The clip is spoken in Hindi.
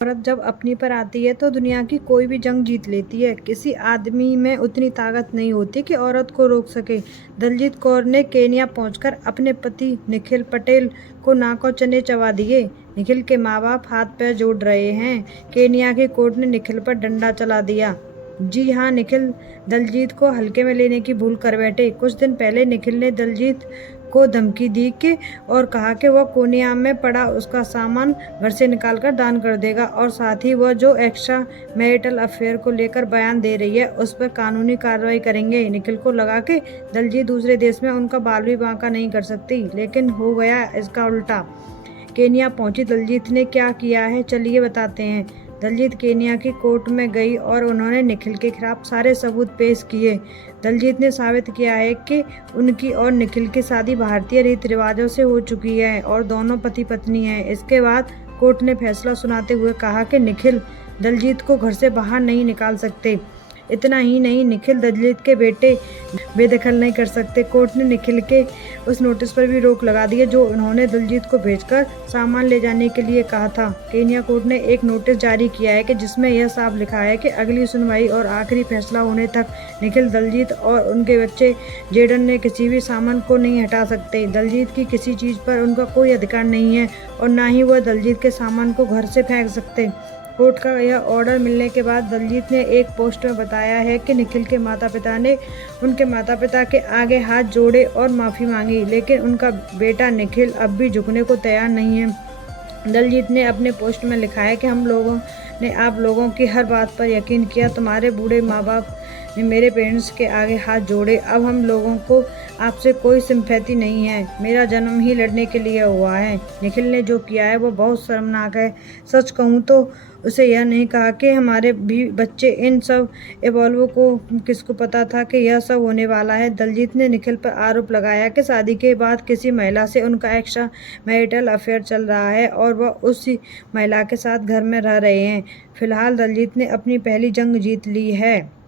औरत जब अपनी पर आती है तो दुनिया की कोई भी जंग जीत लेती है। किसी आदमी में उतनी ताकत नहीं होती कि औरत को रोक सके। दलजीत कौर ने केन्या पहुंचकर अपने पति निखिल पटेल को नाक और चने चबा दिए। निखिल के माँ बाप हाथ पैर जोड़ रहे हैं। केन्या की कोर्ट ने निखिल पर डंडा चला दिया। जी हाँ, निखिल दलजीत को हल्के में लेने की भूल कर बैठे। कुछ दिन पहले निखिल ने दलजीत को धमकी दी कि और कहा कि वह कोनिया में पड़ा उसका सामान घर से निकालकर दान कर देगा और साथ ही वह जो एक्स्ट्रा मैरिटल अफेयर को लेकर बयान दे रही है उस पर कानूनी कार्रवाई करेंगे। निखिल को लगा कि दलजीत दूसरे देश में उनका बाल भी बांका नहीं कर सकती, लेकिन हो गया इसका उल्टा। केन्या पहुंची दलजीत ने क्या किया है, चलिए बताते हैं। दलजीत केन्या की कोर्ट में गई और उन्होंने निखिल के खिलाफ सारे सबूत पेश किए। दलजीत ने साबित किया है कि उनकी और निखिल की शादी भारतीय रीति रिवाजों से हो चुकी है और दोनों पति पत्नी हैं। इसके बाद कोर्ट ने फैसला सुनाते हुए कहा कि निखिल दलजीत को घर से बाहर नहीं निकाल सकते। इतना ही नहीं, निखिल दलजीत के बेटे बेदखल नहीं कर सकते। कोर्ट ने निखिल के उस नोटिस पर भी रोक लगा दी है जो उन्होंने दलजीत को भेजकर सामान ले जाने के लिए कहा था। केन्या कोर्ट ने एक नोटिस जारी किया है कि जिसमें यह साफ लिखा है कि अगली सुनवाई और आखिरी फैसला होने तक निखिल दलजीत और उनके बच्चे जेडन ने किसी भी सामान को नहीं हटा सकते। दलजीत की किसी चीज़ पर उनका कोई अधिकार नहीं है और न ही वह दलजीत के सामान को घर से फेंक सकते। कोर्ट का यह ऑर्डर मिलने के बाद दलजीत ने एक पोस्ट में बताया है कि निखिल के माता पिता ने उनके माता पिता के आगे हाथ जोड़े और माफ़ी मांगी, लेकिन उनका बेटा निखिल अब भी झुकने को तैयार नहीं है। दलजीत ने अपने पोस्ट में लिखा है कि हम लोगों ने आप लोगों की हर बात पर यकीन किया। तुम्हारे बूढ़े माँ बाप ने मेरे पेरेंट्स के आगे हाथ जोड़े। अब हम लोगों को आपसे कोई सिंपैथी नहीं है। मेरा जन्म ही लड़ने के लिए हुआ है। निखिल ने जो किया है वो बहुत शर्मनाक है। सच कहूँ तो उसे यह नहीं कहा कि हमारे भी बच्चे इन सब इवॉल्व को किसको पता था कि यह सब होने वाला है। दलजीत ने निखिल पर आरोप लगाया कि शादी के बाद किसी महिला से उनका एक्स्ट्रा मैरिटल अफेयर चल रहा है और वह उसी महिला के साथ घर में रह रहे हैं। फिलहाल दलजीत ने अपनी पहली जंग जीत ली है।